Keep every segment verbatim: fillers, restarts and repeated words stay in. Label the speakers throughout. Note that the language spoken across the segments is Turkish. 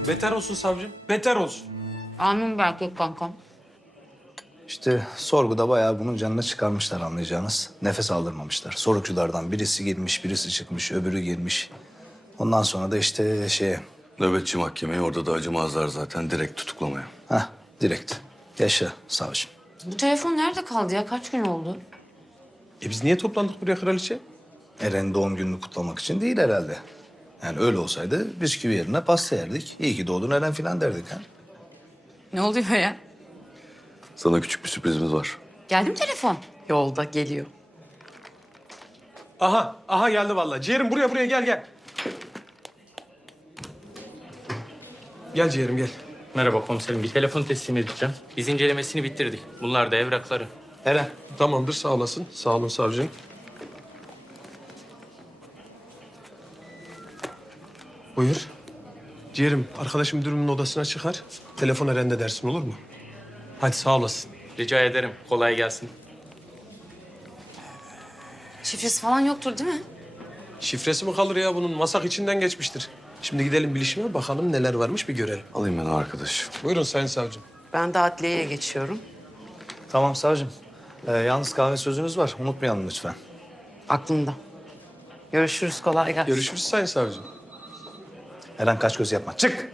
Speaker 1: Beter olsun savcım, beter olsun.
Speaker 2: Amin belki kankam.
Speaker 3: İşte sorguda bayağı bunun canını çıkarmışlar anlayacağınız. Nefes aldırmamışlar. Sorguculardan birisi girmiş, birisi çıkmış, öbürü girmiş. Ondan sonra da işte şeye...
Speaker 4: Nöbetçi mahkemeye, orada da acımazlar zaten, direkt tutuklamaya.
Speaker 3: Heh, direkt. Yaşa savcım.
Speaker 2: Bu telefon nerede kaldı ya? Kaç gün oldu?
Speaker 1: E biz niye toplandık buraya kraliçe?
Speaker 3: Eren'in doğum gününü kutlamak için değil herhalde. Yani öyle olsaydı bisküvi yerine pasta yerdik. İyi ki doğdun Eren filan derdik ha.
Speaker 2: Ne oluyor ya?
Speaker 4: Sana küçük bir sürprizimiz var.
Speaker 2: Geldi mi telefon?
Speaker 5: Yolda geliyor.
Speaker 1: Aha, aha geldi vallahi. Ciğerim buraya buraya gel gel. Gel ciğerim gel.
Speaker 6: Merhaba komiserim. Bir telefon teslim edeceğim. Biz incelemesini bitirdik. Bunlar da evrakları.
Speaker 3: Eren.
Speaker 1: Tamamdır sağ olasın. Sağ olun savcım. Buyur. Ciğerim arkadaşım müdürümün odasına çıkar. Telefon Eren'de dersin olur mu? Hadi sağ olasın.
Speaker 6: Rica ederim. Kolay gelsin.
Speaker 2: Şifresi falan yoktur değil mi?
Speaker 1: Şifresi mi kalır ya bunun? Masak içinden geçmiştir. Şimdi gidelim bilişime bakalım neler varmış bir görelim.
Speaker 4: Alayım ben o arkadaşı.
Speaker 1: Buyurun sayın savcım.
Speaker 5: Ben de adliyeye geçiyorum.
Speaker 3: Tamam savcım. Ee, yalnız kahve sözünüz var. Unutmayalım lütfen.
Speaker 5: Aklımda. Görüşürüz, kolay gelsin.
Speaker 1: Görüşürüz sayın savcım.
Speaker 3: Eren kaç göz yapma. Çık!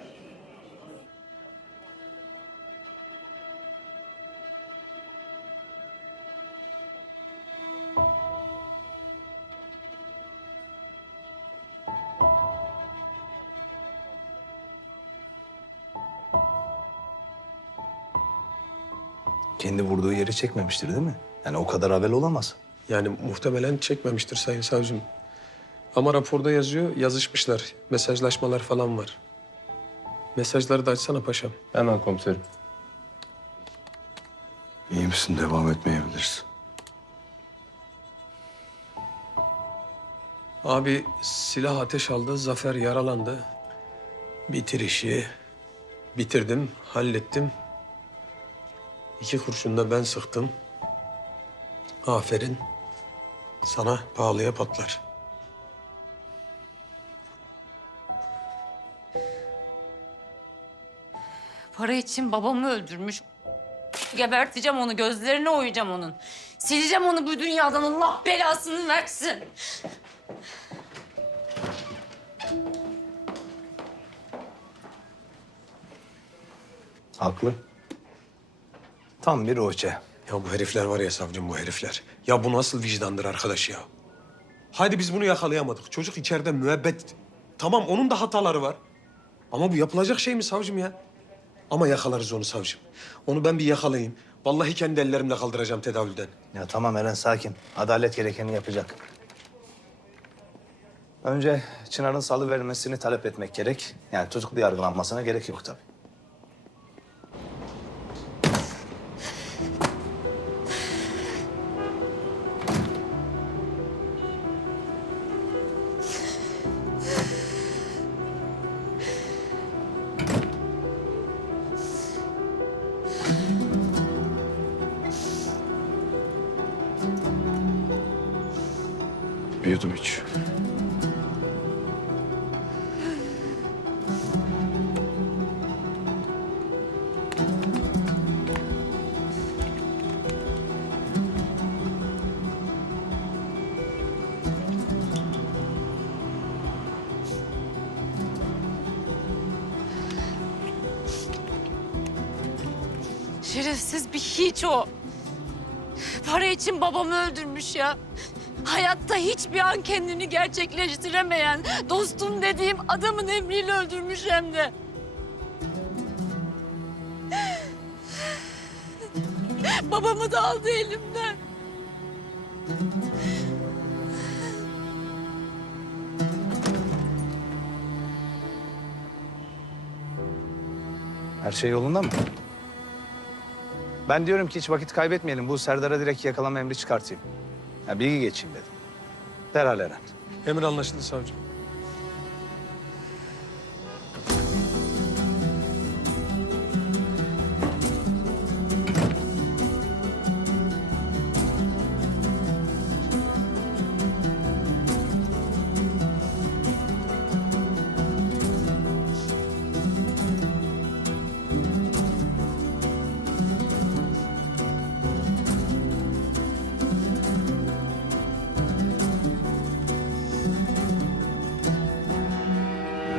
Speaker 3: Kendi vurduğu yeri çekmemiştir değil mi? Yani o kadar haber olamaz.
Speaker 1: Yani muhtemelen çekmemiştir sayın savcım. Ama raporda yazıyor, yazışmışlar. Mesajlaşmalar falan var. Mesajları da açsana paşam.
Speaker 7: Hemen komiserim.
Speaker 4: İyi misin? Devam etmeyebilirsin.
Speaker 1: Abi silah ateş aldı, Zafer yaralandı. Bitir işi. Bitirdim, hallettim. İki kurşun da ben sıktım. Aferin. Sana pahalıya patlar.
Speaker 2: Para için babamı öldürmüş. Geberteceğim onu, gözlerine oyacağım onun. Sileceğim onu bu dünyadan, Allah belasını versin.
Speaker 3: Haklı. Tam bir oçe.
Speaker 1: Ya bu herifler var ya savcım, bu herifler. Ya bu nasıl vicdandır arkadaş ya? Haydi biz bunu yakalayamadık. Çocuk içeride müebbet. Tamam onun da hataları var. Ama bu yapılacak şey mi savcım ya? Ama yakalarız onu savcım. Onu ben bir yakalayayım. Vallahi kendi ellerimle kaldıracağım tedavülden.
Speaker 3: Ya tamam Eren sakin. Adalet gerekeni yapacak. Önce Çınar'ın salıverilmesini talep etmek gerek. Yani tutuklu yargılanmasına gerek yok tabii.
Speaker 4: Bir yudum iç.
Speaker 2: Şerefsiz bir hiç o. Para için babamı öldürmüş ya. Hayatta hiçbir an kendini gerçekleştiremeyen, dostum dediğim adamın emriyle öldürmüş hem de. Babamı da aldı elimden.
Speaker 3: Her şey yolunda mı? Ben diyorum ki hiç vakit kaybetmeyelim. Bu Serdar'a direkt yakalama emri çıkartayım. Ya bilgi geçeyim dedim. Derhal Eren.
Speaker 1: Emir anlaşıldı savcım.